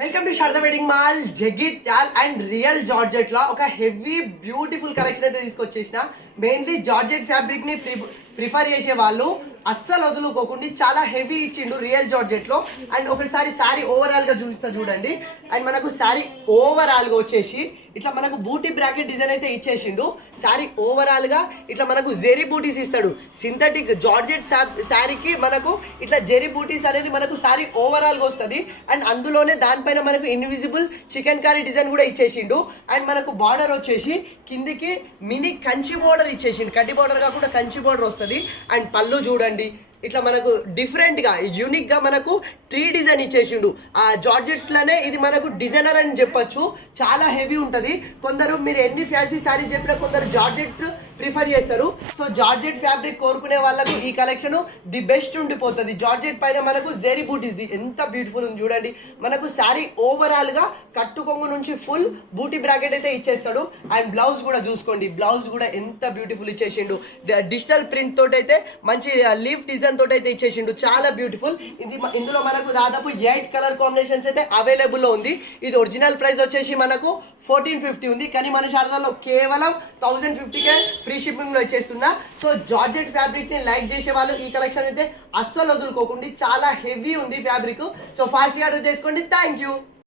Welcome to Sharada wedding mall Jagtial and real georgette లో ఒక heavy beautiful collection అయితే తీసుకొచ్చేసిన. Mainly georgette fabric ని prefer చేసే వాళ్ళు అస్సలు వదులుకోకుండా చాలా హెవీ ఇచ్చిండు రియల్ జార్జెట్ లో. అండ్ ఒకసారి శారీ ఓవరాల్ గా చూపిస్తా చూడండి. అండ్ మనకు శారీ ఓవరాల్ గా వచ్చేసి ఇట్లా మనకు బూటీ బ్రాకెట్ డిజైన్ అయితే ఇచ్చేసిండు. శారీ ఓవరాల్ గా ఇట్లా మనకు జెరీ బూటీస్ ఇస్తాడు. సింథటిక్ జార్జెట్ శారీకి మనకు ఇట్లా జెరీ బూటీస్ అనేది మనకు శారీ ఓవరాల్ గా వస్తుంది. అండ్ అందులోనే దానిపైన మనకు ఇన్విజిబుల్ చికెన్ కర్రీ డిజైన్ కూడా ఇచ్చేసిండు. అండ్ మనకు బార్డర్ వచ్చేసి కిందికి మినీ కంచి బార్డర్ ఇచ్చేసిండు. కడ్డీ బార్డర్ కాకుండా కంచి బార్డర్ వస్తుంది. అండ్ పళ్ళు చూడండి ఇట్లా మనకు డిఫరెంట్గా యూనిక్గా మనకు ట్రీ డిజైన్ ఇచ్చేసిండు. ఆ జార్జెట్స్లోనే ఇది మనకు డిజైనర్ అని చెప్పొచ్చు. చాలా హెవీ ఉంటుంది. కొందరు మీరు ఎన్ని ఫ్యాన్సీ శారీ చెప్పినా కొందరు జార్జెట్ ప్రిఫర్ చేస్తారు. సో జార్జెట్ ఫ్యాబ్రిక్ కోరుకునే వాళ్ళకు ఈ కలెక్షన్ ది బెస్ట్ ఉండిపోతుంది. జార్జెట్ పైన మనకు జెరీ బూటీస్ ఎంత బ్యూటిఫుల్ ఉంది చూడండి. మనకు శారీ ఓవరాల్గా కట్టు కొంగు నుంచి ఫుల్ బూటీ బ్రాకెట్ అయితే ఇచ్చేస్తాడు. అండ్ బ్లౌజ్ కూడా చూసుకోండి. బ్లౌజ్ కూడా ఎంత బ్యూటిఫుల్ ఇచ్చేసిండు. డిజిటల్ ప్రింట్ తోటి అయితే మంచి లీఫ్ డిజైన్ తోటి అయితే ఇచ్చేసిండు. చాలా బ్యూటిఫుల్. ఇందులో మనకు దాదాపు 8 కలర్ కాంబినేషన్స్ అయితే అవైలబుల్ లో ఉంది. ఇది ఒరిజినల్ ప్రైస్ వచ్చేసి మనకు 1450 ఉంది. కానీ మన శారదాలో కేవలం 1050కే ఫ్రీ షిప్పింగ్ లో ఇచ్చేస్తున్నా. సో జార్జెట్ ఫ్యాబ్రిక్ ని లైక్ చేసే వాళ్ళు ఈ కలెక్షన్ అయితే అస్సలు వదులుకోకుండా చాలా హెవీ ఉంది ఫ్యాబ్రిక్. సో ఫాస్ట్ గా ఆర్డర్ చేసుకోండి. Thank you.